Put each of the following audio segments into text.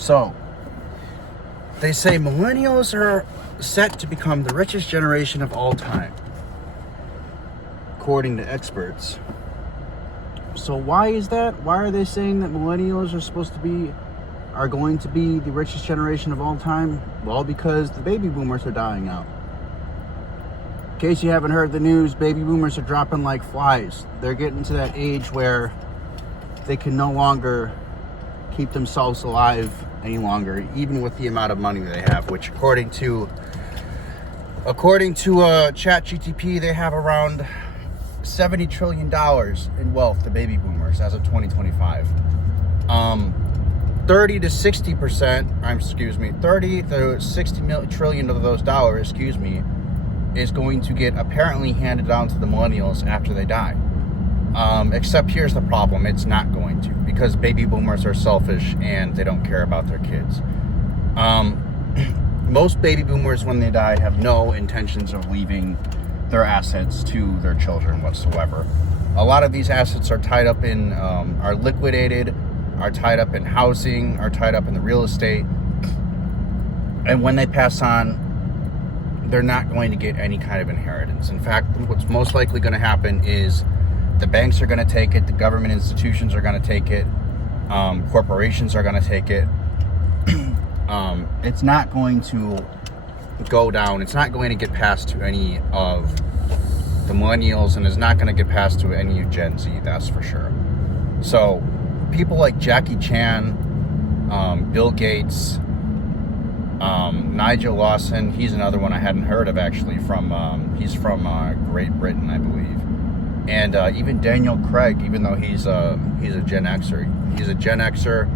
So, they say millennials are set to become the richest generation of all time, according to experts. So why is that? Why are they saying that millennials are going to be the richest generation of all time? Well, because the baby boomers are dying out. In case you haven't heard the news, baby boomers are dropping like flies. They're getting to that age where they can no longer keep themselves alive any longer, even with the amount of money they have, which according to ChatGPT, they have around $70 trillion in wealth, the baby boomers, as of 2025. 30 to 60 trillion of those dollars, is going to get apparently handed down to the millennials after they die. Except here's the problem, it's not going to, because baby boomers are selfish and they don't care about their kids. Most baby boomers, when they die, have no intentions of leaving their assets to their children whatsoever. A lot of these assets are tied up in, are liquidated, are tied up in housing, are tied up in the real estate. And when they pass on, they're not going to get any kind of inheritance. In fact, what's most likely going to happen is the banks are going to take it, the government institutions are going to take it, corporations are going to take it. It's not going to go down. It's not going to get passed to any of the millennials, and it's not going to get passed to any of Gen Z, that's for sure. So people like Jackie Chan, Bill Gates, Nigel Lawson, he's another one I hadn't heard of actually, he's from Great Britain, I believe. And even Daniel Craig, even though he's a Gen Xer. He's a Gen Xer,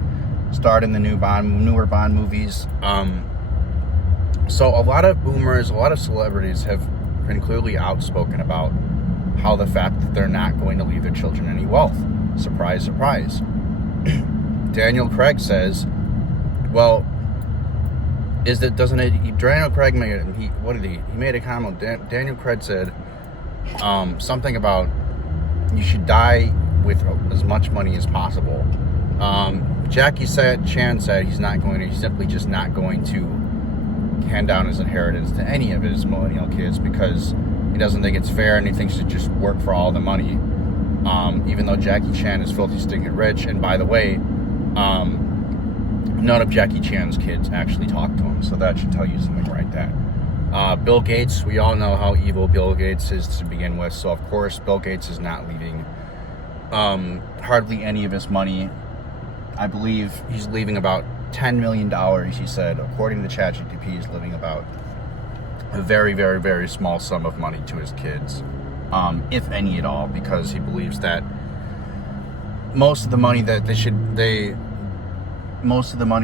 starred in the newer Bond movies. So a lot of boomers, a lot of celebrities have been clearly outspoken about how the fact that they're not going to leave their children any wealth. Surprise, surprise. Daniel Craig says, well, Daniel Craig made a comment. Daniel Craig said something about you should die with as much money as possible. Jackie Chan said he's simply just not going to hand down his inheritance to any of his millennial kids because he doesn't think it's fair and he thinks to just work for all the money. Even though Jackie Chan is filthy stinking rich, and by the way, none of Jackie Chan's kids actually talk to him, so that should tell you something right there. Bill Gates, we all know how evil Bill Gates is to begin with, so of course Bill Gates is not leaving hardly any of his money. I believe he's leaving about $10 million, he said. According to ChatGPT, he's leaving about a very, very, very small sum of money to his kids, if any at all, because he believes that most of the money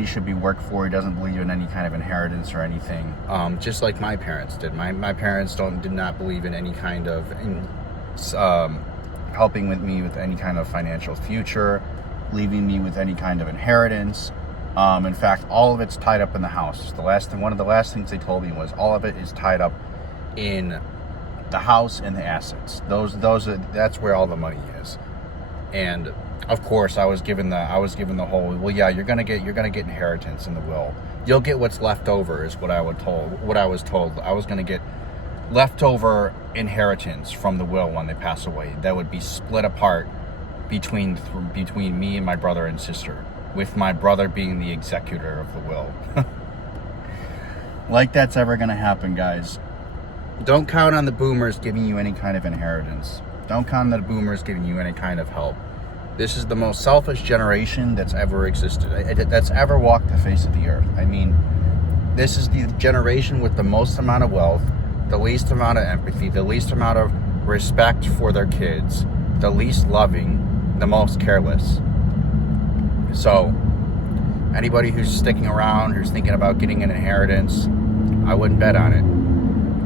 should be worked for. He doesn't believe in any kind of inheritance or anything. Just like my parents did. My parents did not believe in any kind of helping with me with any kind of financial future, leaving me with any kind of inheritance. In fact, all of it's tied up in the house. One of the last things they told me was all of it is tied up in the house and the assets. That's where all the money is. And of course, I was given the whole, well, yeah, you're gonna get inheritance in the will. You'll get what's left over, is what I was told. I was gonna get leftover inheritance from the will when they pass away. That would be split apart between me and my brother and sister, with my brother being the executor of the will. Like that's ever gonna happen, guys. Don't count on the boomers giving you any kind of inheritance. Don't count on the boomers giving you any kind of help. This is the most selfish generation that's ever existed, that's ever walked the face of the earth. I mean, this is the generation with the most amount of wealth, the least amount of empathy, the least amount of respect for their kids, the least loving, the most careless. So, anybody who's sticking around, who's thinking about getting an inheritance, I wouldn't bet on it.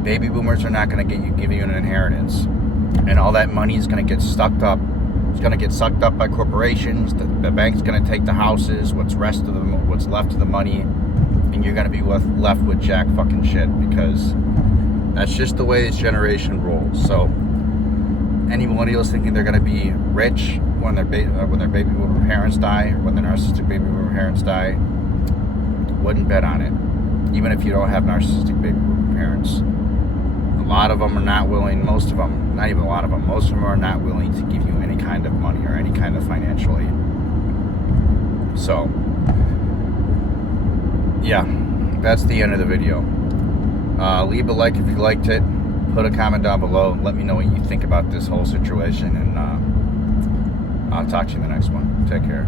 Baby boomers are not going to give you an inheritance. And all that money is going to get sucked up. It's going to get sucked up by corporations. The bank's going to take the houses, what's left of the money, and you're going to be left with jack fucking shit, because that's just the way this generation rolls. So, any millennials thinking they're going to be rich when their baby boomer parents die, or when their narcissistic baby boomer parents die, Wouldn't bet on it. Even if you don't have narcissistic baby boomer parents. A lot of them are not willing, most of them, not even a lot of them, most of them are not willing to give you any kind of money or any kind of financial aid. So, yeah, that's the end of the video. Leave a like if you liked it. Put a comment down below. Let me know what you think about this whole situation, and I'll talk to you in the next one. Take care.